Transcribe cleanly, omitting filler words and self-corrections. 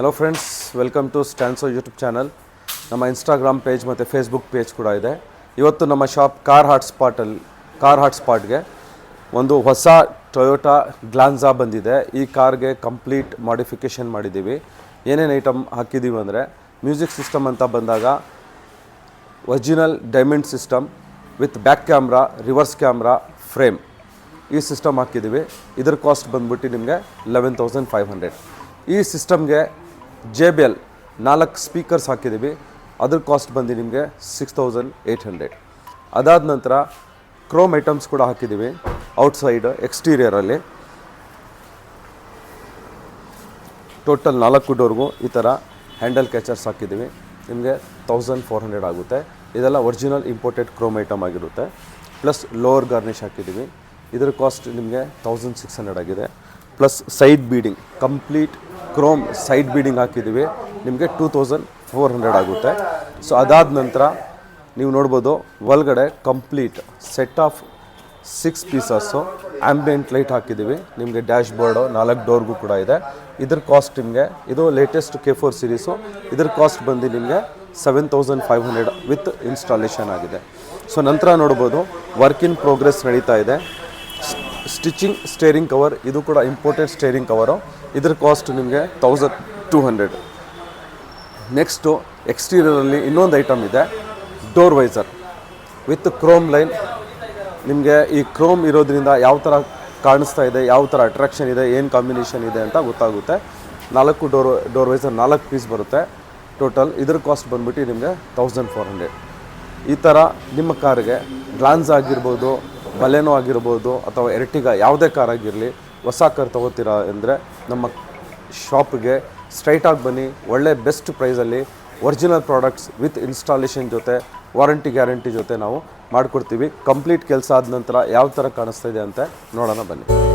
Hello friends, welcome to ಸ್ಟ್ಯಾನ್ಸೋ YouTube channel. ನಮ್ಮ Instagram page ಮತ್ತು ಫೇಸ್ಬುಕ್ ಪೇಜ್ ಕೂಡ ಇದೆ. ಇವತ್ತು ನಮ್ಮ ಶಾಪ್ ಕಾರ್ ಹಾಟ್ಸ್ಪಾಟ್ಗೆ ಒಂದು ಹೊಸ ಟೊಯೋಟಾ ಗ್ಲಾನ್ಸಾ ಬಂದಿದೆ. ಈ ಕಾರ್ಗೆ ಕಂಪ್ಲೀಟ್ ಮಾಡಿಫಿಕೇಷನ್ ಮಾಡಿದ್ದೀವಿ. ಏನೇನು ಐಟಮ್ ಹಾಕಿದ್ದೀವಿ ಅಂದರೆ, ಮ್ಯೂಸಿಕ್ ಸಿಸ್ಟಮ್ ಅಂತ ಬಂದಾಗ original diamond system with back camera, reverse camera, frame ಈ ಸಿಸ್ಟಮ್ ಹಾಕಿದ್ದೀವಿ. ಇದರ ಕಾಸ್ಟ್ ಬಂದ್ಬಿಟ್ಟು ನಿಮಗೆ 11,500. ಈ ಸಿಸ್ಟಮ್ಗೆ JBL 4 ಸ್ಪೀಕರ್ಸ್ ಹಾಕಿದ್ದೀವಿ. ಅದ್ರ ಕಾಸ್ಟ್ ಬಂದು ನಿಮಗೆ 6,800. ಅದಾದ ನಂತರ ಕ್ರೋಮ್ ಐಟಮ್ಸ್ ಕೂಡ ಹಾಕಿದ್ದೀವಿ ಔಟ್ಸೈಡ್ ಎಕ್ಸ್ಟೀರಿಯರಲ್ಲಿ. ಟೋಟಲ್ 4 ಡೋರ್ಗೂ ಈ ಥರ ಹ್ಯಾಂಡಲ್ ಕ್ಯಾಚರ್ಸ್ ಹಾಕಿದ್ದೀವಿ. ನಿಮಗೆ 1,400 ಆಗುತ್ತೆ. ಇದೆಲ್ಲ ಒರಿಜಿನಲ್ ಇಂಪೋರ್ಟೆಡ್ ಕ್ರೋಮ್ ಐಟಮ್ ಆಗಿರುತ್ತೆ. ಪ್ಲಸ್ ಲೋವರ್ ಗಾರ್ನಿಷ್ ಹಾಕಿದ್ದೀವಿ. ಇದರ ಕಾಸ್ಟ್ ನಿಮಗೆ 1,600 ಆಗಿದೆ. Plus side breeding, complete Chrome side breeding ಹಾಕಿದ್ದೀವಿ. ನಿಮಗೆ 2,400 ಆಗುತ್ತೆ. ಸೊ ಅದಾದ ನಂತರ ನೀವು ನೋಡ್ಬೋದು, ಒಳಗಡೆ complete set of 6 pieces ambient light ಹಾಕಿದ್ದೀವಿ. ನಿಮಗೆ ಡ್ಯಾಶ್ ಬೋರ್ಡು 4 ಡೋರ್ಗೂ ಕೂಡ ಇದೆ. ಇದ್ರ ಕಾಸ್ಟ್ ನಿಮಗೆ, ಇದು ಲೇಟೆಸ್ಟ್ K4 ಸೀರೀಸು, ಇದ್ರ ಕಾಸ್ಟ್ ಬಂದು ನಿಮಗೆ 7,500 ವಿತ್ ಇನ್ಸ್ಟಾಲೇಷನ್ ಆಗಿದೆ. ಸೊ ನಂತರ ನೋಡ್ಬೋದು, ವರ್ಕ್ ಇನ್ ಪ್ರೋಗ್ರೆಸ್ ನಡೀತಾ ಇದೆ. ಸ್ಟಿಚಿಂಗ್ ಸ್ಟೇರಿಂಗ್ ಕವರ್, ಇದು ಕೂಡ ಇಂಪೋರ್ಟೆಡ್ ಸ್ಟೇರಿಂಗ್ ಕವರು. ಇದ್ರ ಕಾಸ್ಟ್ ನಿಮಗೆ 1,200. ನೆಕ್ಸ್ಟು ಎಕ್ಸ್ಟೀರಿಯರಲ್ಲಿ ಇನ್ನೊಂದು ಐಟಮ್ ಇದೆ, door visor with chrome line. ನಿಮಗೆ ಈ ಕ್ರೋಮ್ ಇರೋದ್ರಿಂದ ಯಾವ ಥರ ಕಾಣಿಸ್ತಾ ಇದೆ, ಯಾವ ಥರ ಅಟ್ರಾಕ್ಷನ್ ಇದೆ, ಏನು ಕಾಂಬಿನೇಷನ್ ಇದೆ ಅಂತ ಗೊತ್ತಾಗುತ್ತೆ. 4 ಡೋರ್ ವೈಸರ್ 4 ಪೀಸ್ ಬರುತ್ತೆ ಟೋಟಲ್. ಇದ್ರ ಕಾಸ್ಟ್ ಬಂದ್ಬಿಟ್ಟು ನಿಮಗೆ 1,400. ಈ ಥರ ನಿಮ್ಮ ಕಾರಿಗೆ ಗ್ಲಾನ್ಸ್ ಆಗಿರ್ಬೋದು, ಬಲೆನೋ ಆಗಿರ್ಬೋದು, ಅಥವಾ ಎರ್ಟಿಗಾ ಯಾವುದೇ ಕಾರ್ ಆಗಿರಲಿ, ಹೊಸ ಕಾರ್ ತೊಗೋತೀರಾ ಅಂದರೆ ನಮ್ಮ ಶಾಪ್ಗೆ ಸ್ಟ್ರೈಟಾಗಿ ಬನ್ನಿ. ಒಳ್ಳೆ ಬೆಸ್ಟ್ ಪ್ರೈಸಲ್ಲಿ ಒರಿಜಿನಲ್ ಪ್ರಾಡಕ್ಟ್ಸ್ ವಿತ್ ಇನ್ಸ್ಟಾಲೇಷನ್ ಜೊತೆ, ವಾರಂಟಿ ಗ್ಯಾರಂಟಿ ಜೊತೆ ನಾವು ಮಾಡಿಕೊಡ್ತೀವಿ. ಕಂಪ್ಲೀಟ್ ಕೆಲಸ ಆದ ನಂತರ ಯಾವ ಥರ ಕಾಣಿಸ್ತಾ ಇದೆ ಅಂತ ನೋಡೋಣ ಬನ್ನಿ.